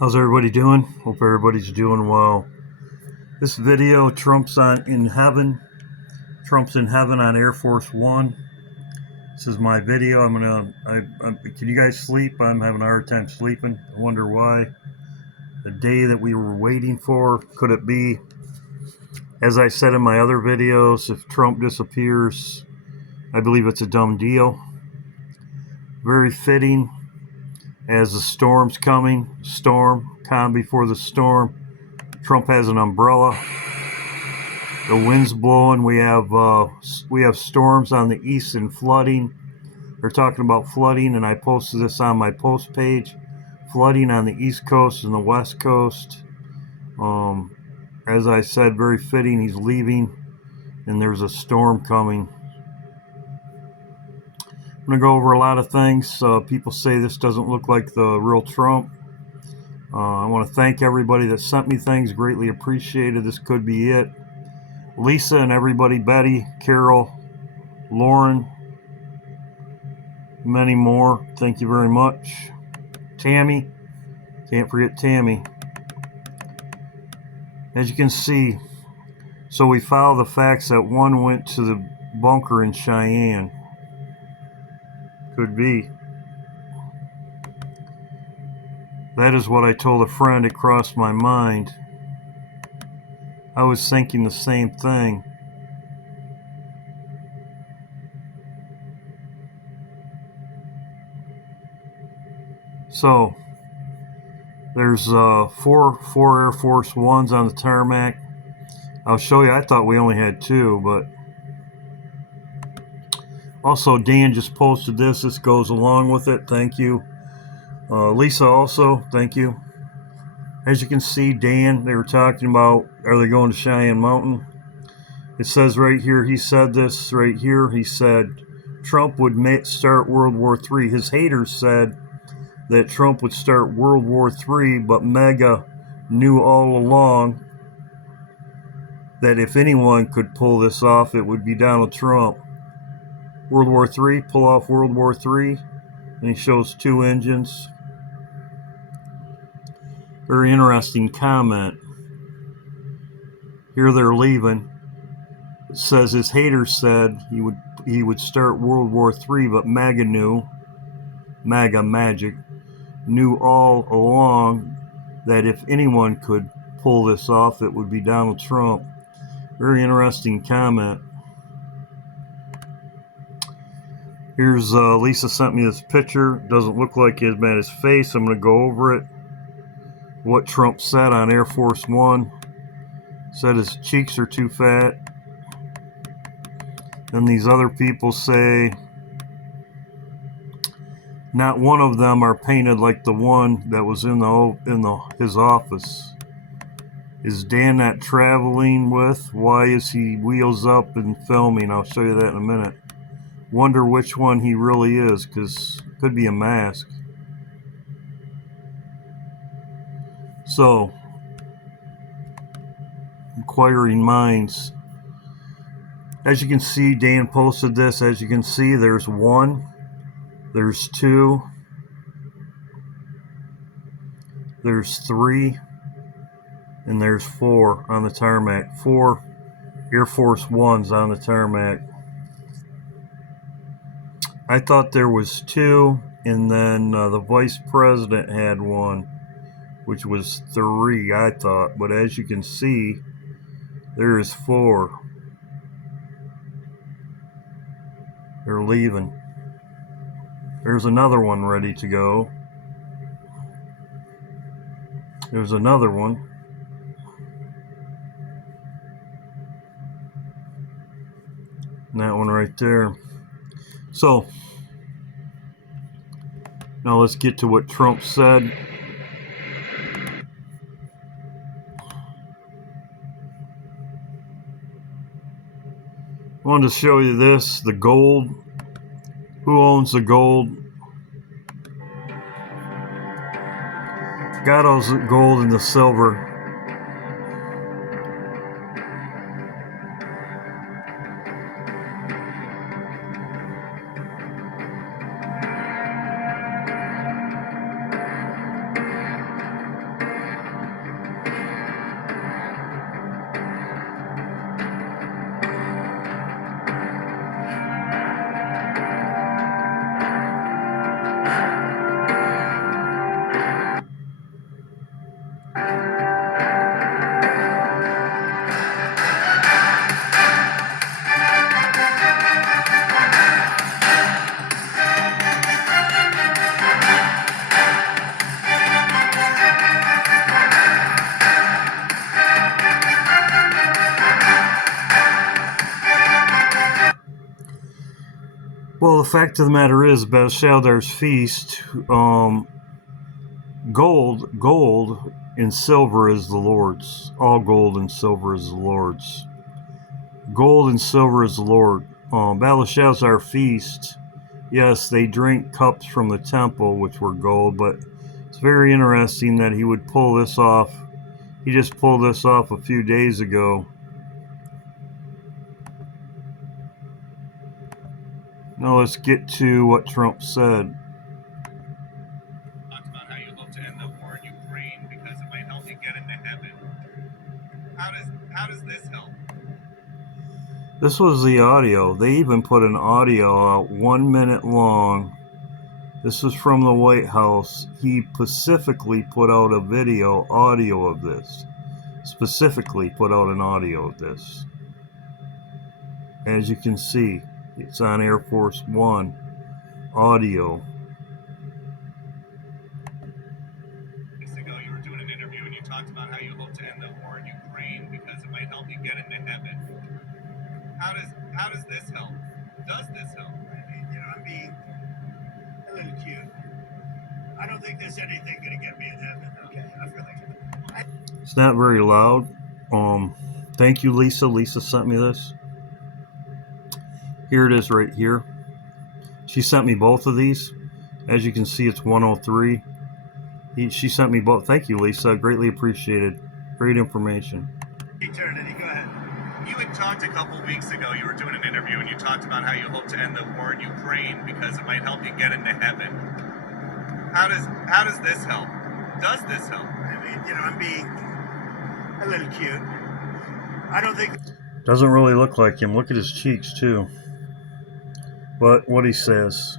How's everybody doing? Hope everybody's doing well. This video, Trump's in heaven. Trump's in heaven on Air Force One. This is my video. Can you guys sleep? I'm having a hard time sleeping. I wonder why. The day that we were waiting for, could it be? As I said in my other videos, if Trump disappears, I believe it's a dumb deal. Very fitting as the storm's coming. Storm, calm before the storm. Trump has an umbrella. The wind's blowing. We have storms on the east and flooding. They're talking about flooding, and I posted this on my post page. Flooding on the east coast and the west coast. As I said, very fitting. He's leaving, and there's a storm coming. I'm going to go over a lot of things. People say this doesn't look like the real Trump. I want to thank everybody that sent me things. Greatly appreciated. This could be it. Lisa and everybody, Betty, Carol, Lauren, many more. Thank you very much. Tammy, can't forget Tammy. As you can see, so we follow the facts that one went to the bunker in Cheyenne. Could be. That is what I told a friend. It crossed my mind. I was thinking the same thing. So there's four Air Force Ones on the tarmac. I'll show you. I thought we only had two, but also Dan just posted this. This goes along with it. Thank you. Lisa also, thank you. As you can see, Dan, they were talking about, are they going to Cheyenne Mountain? It says right here, he said this right here. He said Trump would start World War III. His haters said that Trump would start World War III, but MAGA knew all along that if anyone could pull this off, it would be Donald Trump. World War III, pull off World War III, and he shows two engines. Very interesting comment. Here they're leaving. It says his haters said he would start World War III, but MAGA magic, knew all along that if anyone could pull this off, it would be Donald Trump. Very interesting comment. Here's Lisa sent me this picture. Doesn't look like him at his face. I'm going to go over it. What Trump said on Air Force One. Said his cheeks are too fat. And these other people say not one of them are painted like the one that was in his office. Is Dan not traveling with? Why is he wheels up and filming? I'll show you that in a minute. Wonder which one he really is, because it could be a mask. So, inquiring minds. As you can see, Dan posted this. As you can see, there's one, there's two, there's three, and there's four on the tarmac. 4 Air Force Ones on the tarmac. I thought there was two, and then the vice president had one, which was 3, I thought. But as you can see, there is 4. They're leaving. There's another one ready to go. There's another one. And that one right there. So, now let's get to what Trump said. I wanted to show you this, the gold. Who owns the gold? God owns the gold and the silver. Well, the fact of the matter is, Belshazzar's feast, gold and silver is the Lord's. All gold and silver is the Lord's. Gold and silver is the Lord. Belshazzar feast, yes, they drink cups from the temple, which were gold, but it's very interesting that he would pull this off. He just pulled this off a few days ago. Now let's get to what Trump said. Talked about how you hope to end the war in Ukraine because it might help you get into heaven. How does this help? This was the audio. They even put an audio out 1 minute long. This is from the White House. He specifically put out a audio of this. Specifically put out an audio of this. As you can see, it's on Air Force One audio. Weeks ago, you were doing an interview and you talked about how you hope to end the war in Ukraine because it might help you get into heaven. How does this help? Does this help? I mean, I'm being a little cute. I don't think there's anything going to get me in heaven. Okay, It's not very loud. Thank you, Lisa. Lisa sent me this. Here it is right here. She sent me both of these. As you can see, it's 103. She sent me both. Thank you, Lisa. Greatly appreciated. Great information. Eternity, go ahead. You had talked a couple weeks ago, you were doing an interview and you talked about how you hope to end the war in Ukraine because it might help you get into heaven. How does this help? Does this help? I mean, I'm being a little cute. I don't think... Doesn't really look like him. Look at his cheeks, too. But what he says.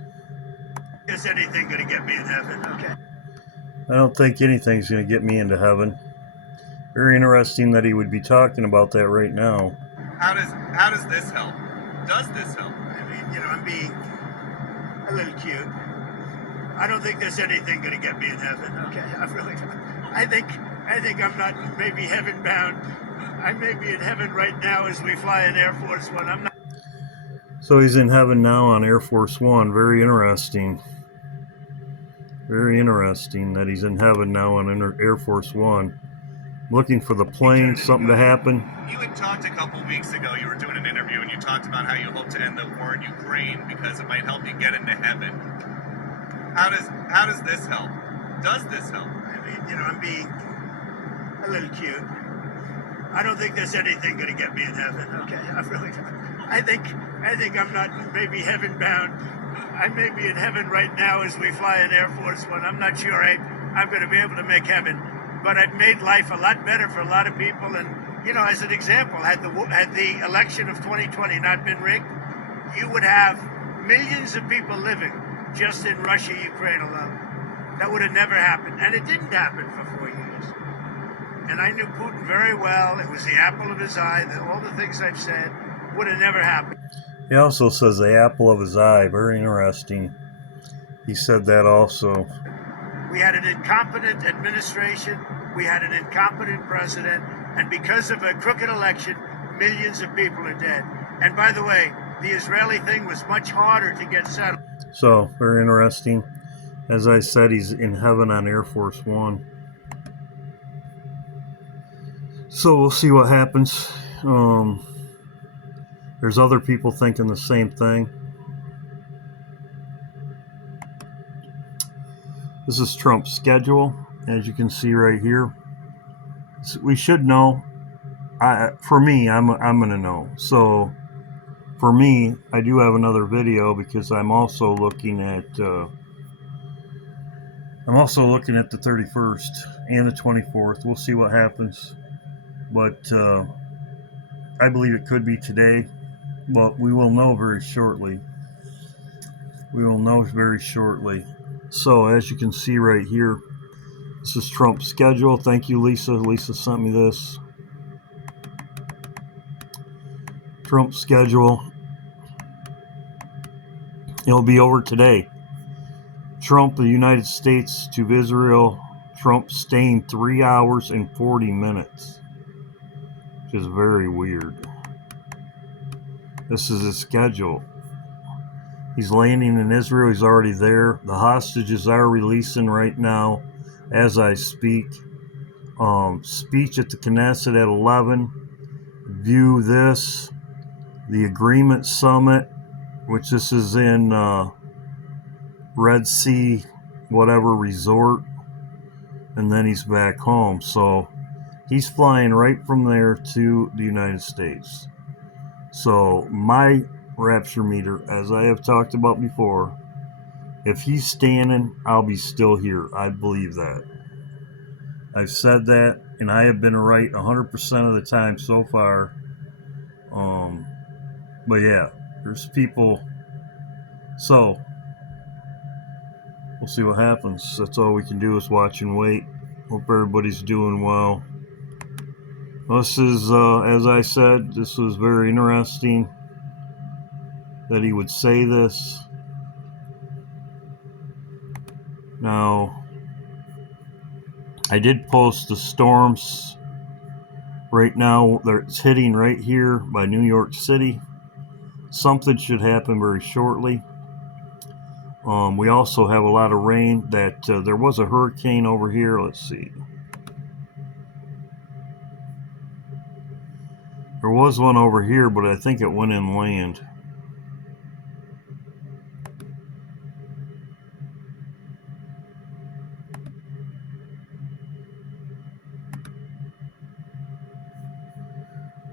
Is anything going to get me in heaven? Okay. I don't think anything's going to get me into heaven. Very interesting that he would be talking about that right now. How does this help? Does this help? I mean, I'm being a little cute. I don't think there's anything going to get me in heaven. Okay, I think I'm not maybe heaven bound. I may be in heaven right now as we fly in Air Force One. I'm not. So he's in heaven now on Air Force One. Very interesting. Very interesting that he's in heaven now on Air Force One. Looking for the plane, something to happen. You had talked a couple weeks ago, you were doing an interview and you talked about how you hope to end the war in Ukraine because it might help you get into heaven. How does this help? Does this help? I mean, I'm being a little cute. I don't think there's anything going to get me in heaven. Okay, I think I'm not maybe heaven bound. I may be in heaven right now as we fly in Air Force One. I'm not sure I'm going to be able to make heaven, but I've made life a lot better for a lot of people. And as an example, had the election of 2020 not been rigged, you would have millions of people living just in Russia, Ukraine alone. That would have never happened, and it didn't happen for 4 years. And I knew Putin very well. It was the apple of his eye. All the things I've said would have never happened. He also says the apple of his eye. Very interesting. He said that also. We had an incompetent administration. We had an incompetent president. And because of a crooked election, millions of people are dead. And by the way, the Israeli thing was much harder to get settled. So, very interesting. As I said, he's in heaven on Air Force One. So we'll see what happens. There's other people thinking the same thing. This is Trump's schedule, as you can see right here. We should know. For me, I'm gonna know. So, for me, I do have another video because I'm also looking at the 31st and the 24th. We'll see what happens. But I believe it could be today, but we will know very shortly. So as you can see right here, this is Trump's schedule. Thank you, Lisa. Lisa sent me this. Trump's schedule. It'll be over today. Trump, the United States to Israel. Trump staying 3 hours and 40 minutes. Which is very weird. This is his schedule. He's landing in Israel. He's already there. The hostages are releasing right now as I speak. Speech at the Knesset at 11. View this. The Agreement Summit, which this is in Red Sea, whatever resort. And then he's back home. So he's flying right from there to the United States. So my rapture meter, as I have talked about before, if he's standing, I'll be still here. I believe that. I've said that, and I have been right 100% of the time so far. But yeah, there's people. So we'll see what happens. That's all we can do is watch and wait. Hope everybody's doing well. This is, as I said, this was very interesting that he would say this. Now, I did post the storms. Right now, it's hitting right here by New York City. Something should happen very shortly. We also have a lot of rain. That there was a hurricane over here. Let's see. There was one over here, but I think it went inland.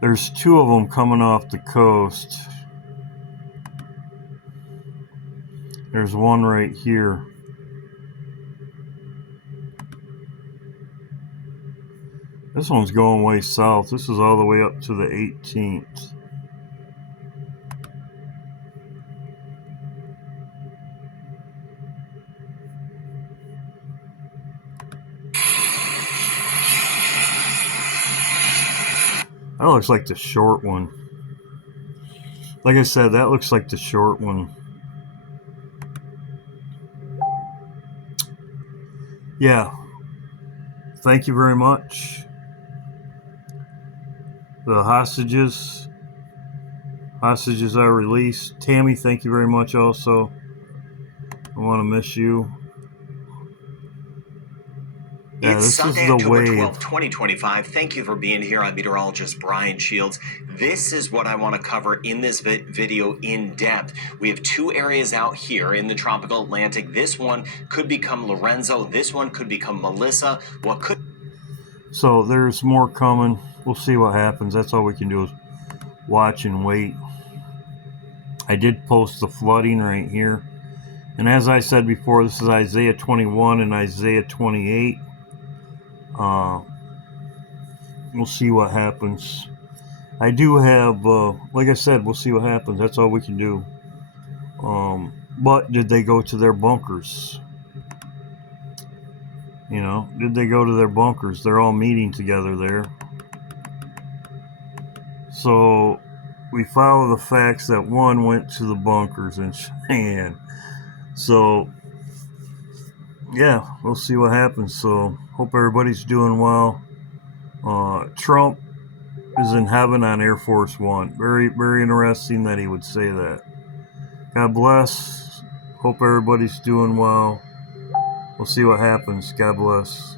There's two of them coming off the coast. There's one right here. This one's going way south. This is all the way up to the 18th. That looks like the short one. Like I said, that looks like the short one. Yeah. Thank you very much. The hostages are released. Tammy, thank you very much also. I want to miss you. Yeah, It's this Sunday, is the October wave. 12th, 2025. Thank you for being here. I'm meteorologist Brian Shields. This is what I want to cover in this video in depth. We have two areas out here in the tropical Atlantic. This one could become Lorenzo. This one could become Melissa. What could... So there's more coming. We'll see what happens. That's all we can do is watch and wait. I did post the flooding right here. And as I said before, this is Isaiah 21 and Isaiah 28. We'll see what happens. I do have, like I said, we'll see what happens. That's all we can do. But did they go to their bunkers? You know, did they go to their bunkers? They're all meeting together there. So we follow the facts that one went to the bunkers in Cheyenne. So yeah, we'll see what happens. So hope everybody's doing well. Trump is in heaven on Air Force One. Very, very interesting that he would say that. God bless. Hope everybody's doing well. We'll see what happens. God bless.